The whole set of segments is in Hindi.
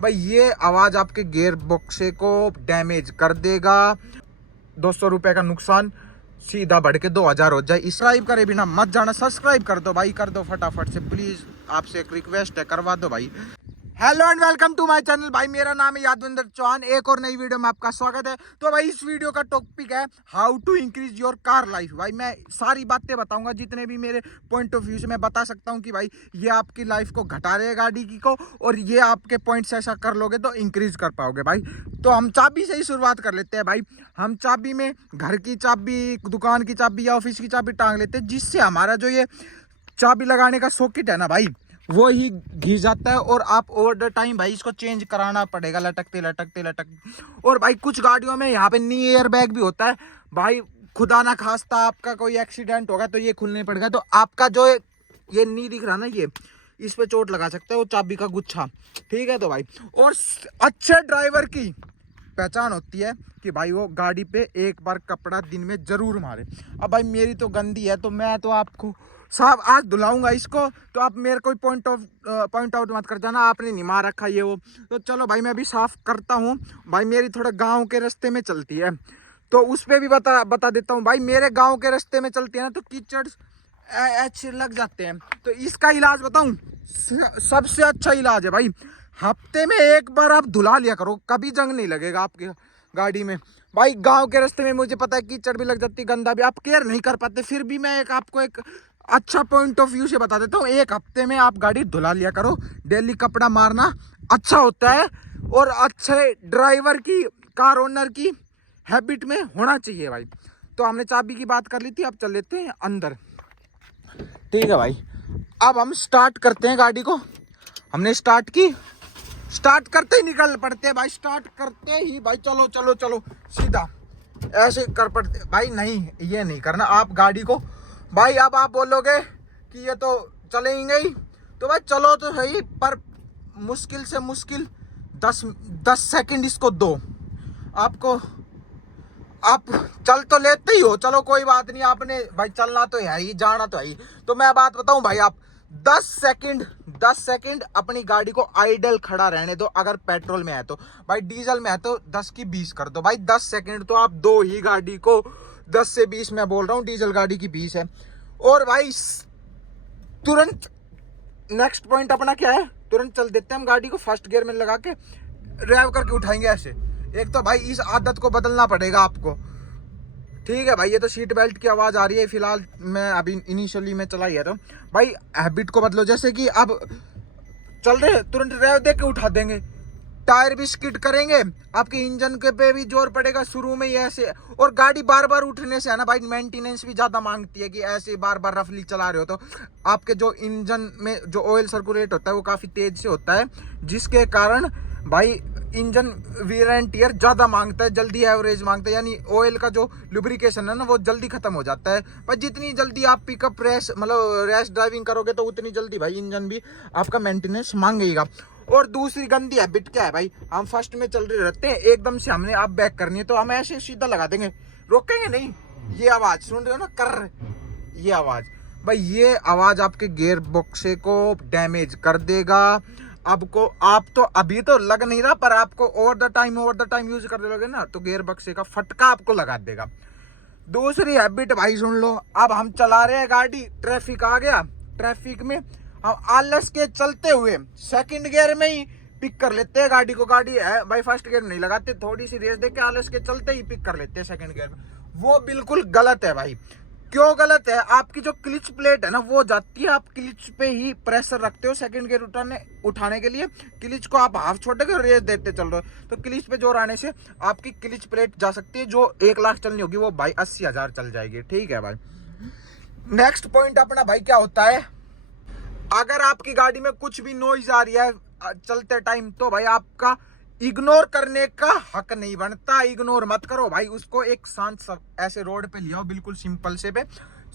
भाई ये आवाज आपके गियर बॉक्से को डैमेज कर देगा। 200 रुपए का नुकसान सीधा बढ़ के 2000 हो जाए। सब्सक्राइब करे बिना मत जाना, सब्सक्राइब कर दो भाई, कर दो फटाफट से प्लीज, आपसे एक रिक्वेस्ट है, करवा दो भाई। Hello and welcome to my channel. भाई मेरा नाम है यादविंदर चौहान, एक और नई वीडियो में आपका स्वागत है। तो भाई इस वीडियो का टॉपिक है how to increase your car life. भाई मैं सारी बातें बताऊंगा जितने भी मेरे पॉइंट ऑफ व्यू से मैं बता सकता हूं कि भाई ये आपकी लाइफ को घटा रहे गाड़ी की को, और ये आपके पॉइंट्स ऐसा कर लोगे तो इंक्रीज कर पाओगे भाई। तो हम चाबी से ही शुरुआत कर लेते हैं भाई। हम चाबी में घर की चाबी, दुकान की चाबी या ऑफिस की चाबी टांग लेते हैं, जिससे हमारा जो ये चाबी लगाने का सॉकेट है ना भाई, वो ही घिस जाता है और आप ओवर द टाइम भाई इसको चेंज कराना पड़ेगा लटकते लटकते लटक। और भाई कुछ गाड़ियों में यहाँ पे नी एयर बैग भी होता है भाई, खुदा ना खास्ता आपका कोई एक्सीडेंट होगा तो ये खुलने पड़ेगा, तो आपका जो ये नी दिख रहा ना, ये इस पे चोट लगा सकता है वो चाबी का गुच्छा। ठीक है तो भाई, और अच्छे ड्राइवर की पहचान होती है कि भाई वो गाड़ी पे एक बार कपड़ा दिन में जरूर मारे। अब भाई मेरी तो गंदी है, तो मैं तो आपको साहब आज धुलाऊंगा इसको, तो आप मेरे कोई पॉइंट आउट मत कर जाना, आपने नहीं मार रखा ये वो। तो चलो भाई मैं भी साफ करता हूँ। भाई मेरी थोड़ा गांव के रास्ते में चलती है, तो उस पर भी बता देता हूँ भाई। मेरे गांव के रास्ते में चलती है ना तो कीचड़ अच्छे लग जाते हैं, तो इसका इलाज बताऊँ, सबसे अच्छा इलाज है भाई, हफ्ते में एक बार आप धुला लिया करो, कभी जंग नहीं लगेगा आपकी गाड़ी में। भाई गांव के रास्ते में मुझे पता है कीचड़ भी लग जाती, गंदा भी, आप केयर नहीं कर पाते, फिर भी मैं आपको एक अच्छा पॉइंट ऑफ व्यू से बता देता हूँ। एक हफ्ते में आप गाड़ी धुला लिया करो, डेली कपड़ा मारना अच्छा होता है, और अच्छे ड्राइवर की, कार ओनर की हैबिट में होना चाहिए भाई। तो हमने चाबी की बात कर ली थी, अब चल लेते हैं अंदर। ठीक है भाई, अब हम स्टार्ट करते हैं गाड़ी को। हमने स्टार्ट की, स्टार्ट करते ही निकल पड़ते हैं भाई, स्टार्ट करते ही भाई चलो चलो चलो सीधा ऐसे कर पड़ते भाई। नहीं, ये नहीं करना आप गाड़ी को भाई। अब आप बोलोगे कि ये तो चलेंगे ही, तो भाई चलो तो सही, पर मुश्किल से मुश्किल 10 सेकंड इसको दो आपको। आप चल तो लेते ही हो, चलो कोई बात नहीं, आपने भाई चलना तो है ही, जाना तो है ही। तो मैं बात बताऊं भाई, आप 10 सेकंड अपनी गाड़ी को आइडल खड़ा रहने दो। अगर पेट्रोल में है तो, भाई डीजल में है तो 10 की 20 कर दो भाई। 10 सेकंड तो आप दो ही गाड़ी को, 10 से 20 मैं बोल रहा हूँ, डीजल गाड़ी की 20 है। और भाई तुरंत नेक्स्ट पॉइंट अपना क्या है, तुरंत चल देते हैं हम गाड़ी को फर्स्ट गियर में लगा के, ड्राइव करके उठाएंगे ऐसे। एक तो भाई इस आदत को बदलना पड़ेगा आपको। ठीक है भाई, ये तो सीट बेल्ट की आवाज़ आ रही है फिलहाल, मैं अभी इनिशियली में चला ही है, तो भाई हैबिट को बदलो। जैसे कि अब चल रहे तुरंत ड्राइव दे के उठा देंगे, टायर भी स्किड करेंगे, आपके इंजन के पे भी जोर पड़ेगा शुरू में ही ऐसे। और गाड़ी बार बार उठने से है ना भाई, मेंटेनेंस भी ज़्यादा मांगती है कि ऐसे बार बार रफली चला रहे हो तो आपके जो इंजन में जो ऑयल सर्कुलेट होता है वो काफ़ी तेज से होता है, जिसके कारण भाई इंजन वेयर एंड टियर ज़्यादा मांगता है, जल्दी एवरेज मांगता है, यानी ऑयल का जो लुब्रिकेशन है ना वो जल्दी खत्म हो जाता है। पर जितनी जल्दी आप पिकअप रैश मतलब रैश ड्राइविंग करोगे तो उतनी जल्दी भाई इंजन भी आपका मेंटेनेंस मांगेगा। और दूसरी गंदी हैबिट क्या है भाई, हम फर्स्ट में चल रहे रहते हैं, एकदम से हमने आप बैक करनी है तो हम ऐसे सीधा लगा देंगे, रोकेंगे नहीं। ये आवाज़ सुन रहे हो ना, कर ये आवाज़, भाई ये आवाज़ आपके गियर बॉक्से को डैमेज कर देगा। आपको आप तो अभी तो लग नहीं रहा, पर आपको ओवर द टाइम यूज करने लगे ना तो गियर बक्से का फटका आपको लगा देगा। दूसरी हैबिट भाई सुन लो, अब हम चला रहे हैं गाड़ी, ट्रैफिक आ गया, ट्रैफिक में हम आलस के चलते हुए सेकंड गियर में ही पिक कर लेते हैं गाड़ी को। गाड़ी है भाई फर्स्ट गियर नहीं लगाते, थोड़ी सी रेस देके आलस के चलते ही पिक कर लेते हैं सेकंड गियर में। वो बिल्कुल गलत है भाई। क्यों गलत है, आपकी जो क्लिच प्लेट है ना वो जाती है, आप क्लिच पे ही प्रेशर रखते हो सेकंड गियर उठाने के लिए। क्लिच को आप हाफ छोड़ के रेस देते चल रहे हो, तो क्लिच पे जोर आने से आपकी क्लिच प्लेट जा सकती है, जो 1 लाख चलनी होगी वो भाई 80,000 चल जाएगी। ठीक है भाई, नेक्स्ट पॉइंट अपना भाई क्या होता है, अगर आपकी गाड़ी में कुछ भी नॉइज आ रही है चलते टाइम, तो भाई आपका इग्नोर करने का हक नहीं बनता। इग्नोर मत करो भाई उसको, एक शांत ऐसे रोड पे लियाओ, बिल्कुल सिंपल से पे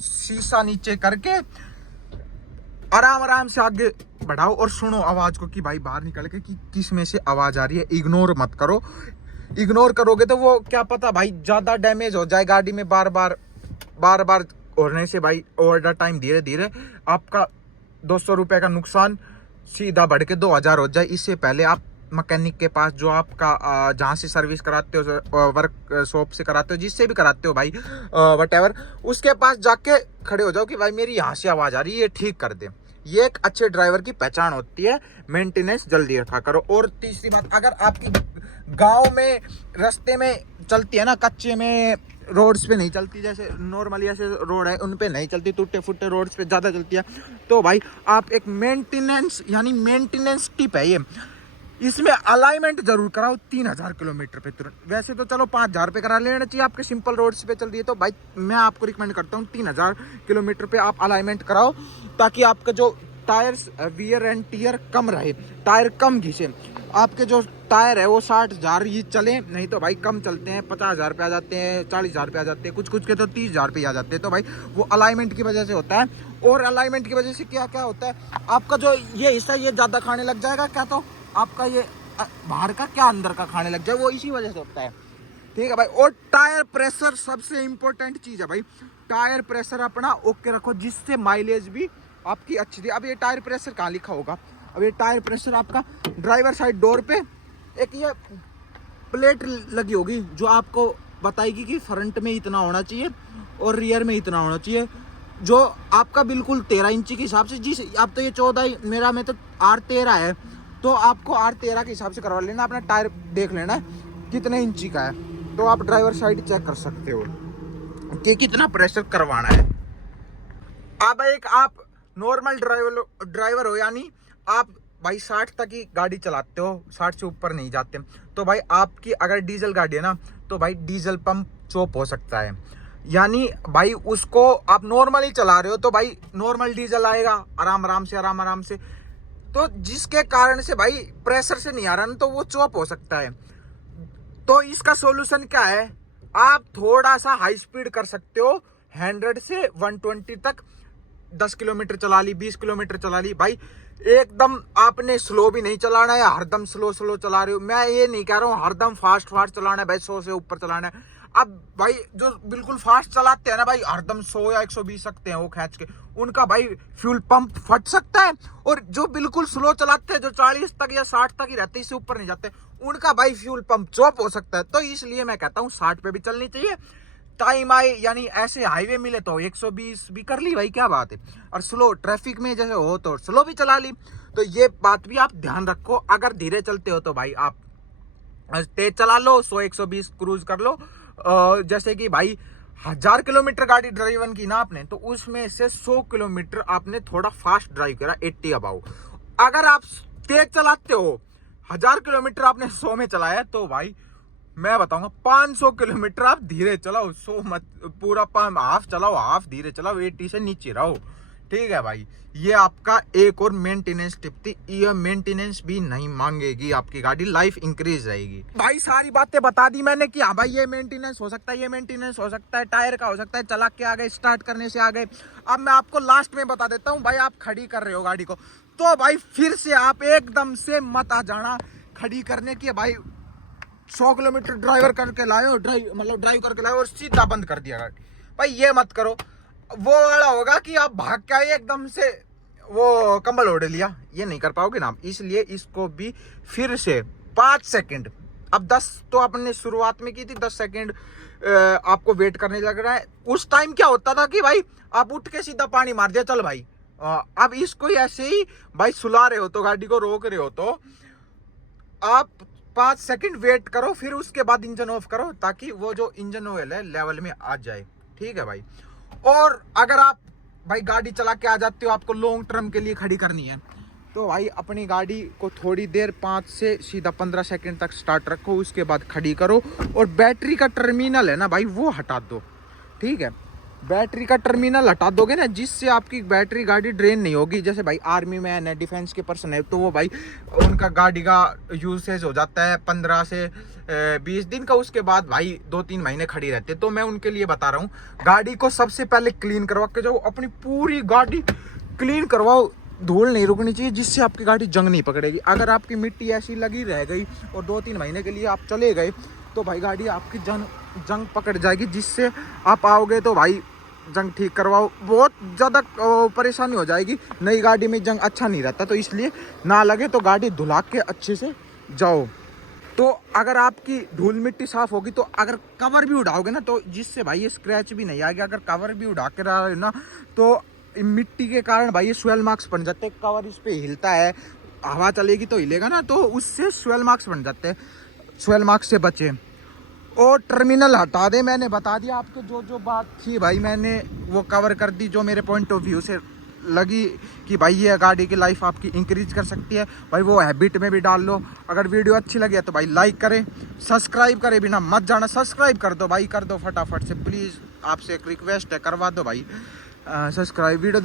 शीशा नीचे करके आराम से आगे बढ़ाओ और सुनो आवाज को कि भाई बाहर निकल के कि किस में से आवाज आ रही है। इग्नोर मत करो, इग्नोर करोगे तो वो क्या पता भाई ज्यादा डैमेज हो जाए गाड़ी में। बार बार होने से भाई ओवर द टाइम धीरे धीरे आपका 200 रुपए का नुकसान सीधा बढ़ के 2000 हो जाए। इससे पहले आप मैकेनिक के पास, जो आपका जहाँ से सर्विस कराते हो, वर्क शॉप से कराते हो, जिससे भी कराते हो भाई, वटेवर, उसके पास जाके खड़े हो जाओ कि भाई मेरी यहाँ से आवाज़ आ रही है, ये ठीक कर दे। ये एक अच्छे ड्राइवर की पहचान होती है। मेंटेनेंस जल्दी रखा करो। और तीसरी बात, अगर आपकी गांव में रास्ते में चलती है ना, कच्चे में रोड्स पे नहीं चलती, जैसे नॉर्मली ऐसे रोड है उन पे नहीं चलती, टूटे फूटे रोड्स पे ज़्यादा चलती है, तो भाई आप एक मेंटेनेंस टिप है ये, इसमें अलाइनमेंट जरूर कराओ 3000 किलोमीटर पे तुरंत। वैसे तो चलो 5000 पे करा लेना चाहिए, आपके सिंपल रोड्स पे चल रही है तो भाई मैं आपको रिकमेंड करता हूँ 3000 किलोमीटर पे आप अलाइनमेंट कराओ, ताकि आपका जो टायर्स वियर एंड टीयर कम रहे, टायर कम घिसे। आपके जो टायर है वो 60,000 ही चले, नहीं तो भाई कम चलते हैं, 50,000 पे आ जाते हैं, 40,000 पे आ जाते हैं, कुछ के तो 30,000 पे आ जाते हैं। तो भाई वो अलाइनमेंट की वजह से होता है। और अलाइनमेंट की वजह से क्या क्या होता है, आपका जो ये हिस्सा ये ज़्यादा खाने लग जाएगा, क्या तो आपका ये बाहर का क्या अंदर का खाने लग जाए, वो इसी वजह से होता है। ठीक है भाई। और टायर प्रेशर सबसे इंपॉर्टेंट चीज़ है भाई, टायर प्रेशर अपना ओके रखो, जिससे माइलेज भी आपकी अच्छी थी। अब ये टायर प्रेशर कहाँ लिखा होगा, अब ये टायर प्रेशर आपका ड्राइवर साइड डोर पे एक ये प्लेट लगी होगी जो आपको बताएगी कि फ्रंट में इतना होना चाहिए और रियर में इतना होना चाहिए, जो आपका बिल्कुल 13 इंची के हिसाब से, जिस अब तो ये 14, मेरा में तो R13 है, तो आपको R13 के हिसाब से करवा लेना। अपना टायर देख लेना कितने इंची का है, तो आप ड्राइवर साइड चेक कर सकते हो कि कितना प्रेशर करवाना है। अब एक आप नॉर्मल ड्राइवर हो, यानी आप भाई 60 तक ही गाड़ी चलाते हो, 60 से ऊपर नहीं जाते, तो भाई आपकी अगर डीजल गाड़ी है ना, तो भाई डीजल पंप चोप हो सकता है। यानी भाई उसको आप नॉर्मली चला रहे हो तो भाई नॉर्मल डीजल आएगा आराम से, तो जिसके कारण से भाई प्रेशर से नहीं आ रहा ना, तो वो चोप हो सकता है। तो इसका सॉल्यूशन क्या है, आप थोड़ा सा हाई स्पीड कर सकते हो, 100 से 120 तक 10 किलोमीटर चला ली, 20 किलोमीटर चला ली। भाई एकदम आपने स्लो भी नहीं चलाना है, हरदम स्लो चला रहे हो। मैं ये नहीं कह रहा हूँ हरदम फास्ट चलाना है भाई, 100 से ऊपर चलाना है। अब भाई जो बिल्कुल फास्ट चलाते हैं ना भाई, हरदम 100 या 120 सकते हैं वो खींच के, उनका भाई फ्यूल पंप फट सकता है। और जो बिल्कुल स्लो चलाते हैं, जो 40 तक या 60 तक ही रहते, इससे ऊपर नहीं जाते, उनका भाई फ्यूल पंप चोप हो सकता है। तो इसलिए मैं कहता हूँ 60 पे भी चलनी चाहिए। टाइम आए यानी ऐसे हाईवे मिले तो 120 भी कर ली भाई, क्या बात है। और स्लो ट्रैफिक में जैसे हो तो स्लो भी चला ली। तो ये बात भी आप ध्यान रखो। अगर धीरे चलते हो तो भाई आप तेज चला लो, 100-120 क्रूज कर लो। जैसे कि भाई 1000 किलोमीटर गाड़ी ड्राइवन की ना आपने, तो उसमें से 100 किलोमीटर आपने थोड़ा फास्ट ड्राइव करा, 80 अबाउ। अगर आप तेज चलाते हो, 1000 किलोमीटर आपने 100 में चलाया, तो भाई मैं बताऊंगा 500 किलोमीटर आप धीरे चलाओ, 100 मत, पूरा हाफ चलाओ, हाफ धीरे चलाओ, 80 से नीचे रहो। ठीक है भाई, ये आपका एक और मेंटेनेंस टिप थी। ये मेंटेनेंस भी नहीं मांगेगी आपकी गाड़ी, लाइफ इंक्रीज रहेगी। भाई सारी बातें बता दी मैंने कि हाँ भाई ये मेंटेनेंस हो सकता है, ये मेंटेनेंस हो सकता है, टायर का हो सकता है, चला के आ गए, स्टार्ट करने से आ गए। अब मैं आपको लास्ट में बता देता हूँ भाई, आप खड़ी कर रहे हो गाड़ी को, तो भाई फिर से आप एकदम से मत आ जाना खड़ी करने की। भाई 100 किलोमीटर ड्राइव करके लाए और सीधा बंद कर दिया गाड़ी, भाई ये मत करो। वो वाला होगा कि आप भाग के आए एकदम से वो कंबल ओढ़ लिया, ये नहीं कर पाओगे ना आप। इसलिए इसको भी फिर से 5 सेकंड, अब 10 तो आपने शुरुआत में की थी, 10 सेकंड आपको वेट करने लग रहा है। उस टाइम क्या होता था कि भाई आप उठ के सीधा पानी मार दिया, चल भाई। अब इसको ऐसे ही भाई सुला रहे हो तो, गाड़ी को रोक रहे हो तो आप 5 सेकंड वेट करो, फिर उसके बाद इंजन ऑफ करो, ताकि वो जो इंजन ऑयल है लेवल में आ जाए। ठीक है भाई। और अगर आप भाई गाड़ी चला के आ जाते हो, आपको लॉन्ग टर्म के लिए खड़ी करनी है, तो भाई अपनी गाड़ी को थोड़ी देर 5 से सीधा 15 सेकंड तक स्टार्ट रखो, उसके बाद खड़ी करो। और बैटरी का टर्मिनल है ना भाई, वो हटा दो। ठीक है, बैटरी का टर्मिनल हटा दोगे ना, जिससे आपकी बैटरी गाड़ी ड्रेन नहीं होगी। जैसे भाई आर्मी मैन है, डिफेंस के पर्सन है, तो वो भाई उनका गाड़ी का यूसेज हो जाता है 15 से 20 दिन का, उसके बाद भाई 2-3 महीने खड़ी रहती है। तो मैं उनके लिए बता रहा हूँ, गाड़ी को सबसे पहले क्लीन करवा के जाओ, अपनी पूरी गाड़ी क्लीन करवाओ, धूल नहीं रुकनी चाहिए, जिससे आपकी गाड़ी जंग नहीं पकड़ेगी। अगर आपकी मिट्टी ऐसी लगी रह गई और 2-3 महीने के लिए आप चले गए, तो भाई गाड़ी आपकी जंग पकड़ जाएगी, जिससे आप आओगे तो भाई जंग ठीक करवाओ, बहुत ज़्यादा परेशानी हो जाएगी। नई गाड़ी में जंग अच्छा नहीं रहता, तो इसलिए ना लगे तो गाड़ी धुला के अच्छे से जाओ। तो अगर आपकी धूल मिट्टी साफ होगी तो अगर कवर भी उड़ाओगे ना तो जिससे भाई ये स्क्रैच भी नहीं आएगा। अगर कवर भी उड़ा के रहा है ना तो मिट्टी के कारण भाई ये स्वेल मार्क्स बन जाते हैं। कवर इस पे हिलता है, हवा चलेगी तो हिलेगा ना, तो उससे स्वेल मार्क्स बन जाते हैं। स्वेल मार्क्स से बचे। और टर्मिनल हटा दे, मैंने बता दिया आपको जो जो बात थी भाई, मैंने वो कवर कर दी जो मेरे पॉइंट ऑफ व्यू से लगी कि भाई ये गाड़ी की लाइफ आपकी इंक्रीज कर सकती है। भाई वो हैबिट में भी डाल लो। अगर वीडियो अच्छी लगी है तो भाई लाइक करें, सब्सक्राइब करे बिना मत जाना, सब्सक्राइब कर दो भाई, कर दो फटाफट से प्लीज़। आपसे एक रिक्वेस्ट है, करवा दो भाई सब्सक्राइब। वीडियो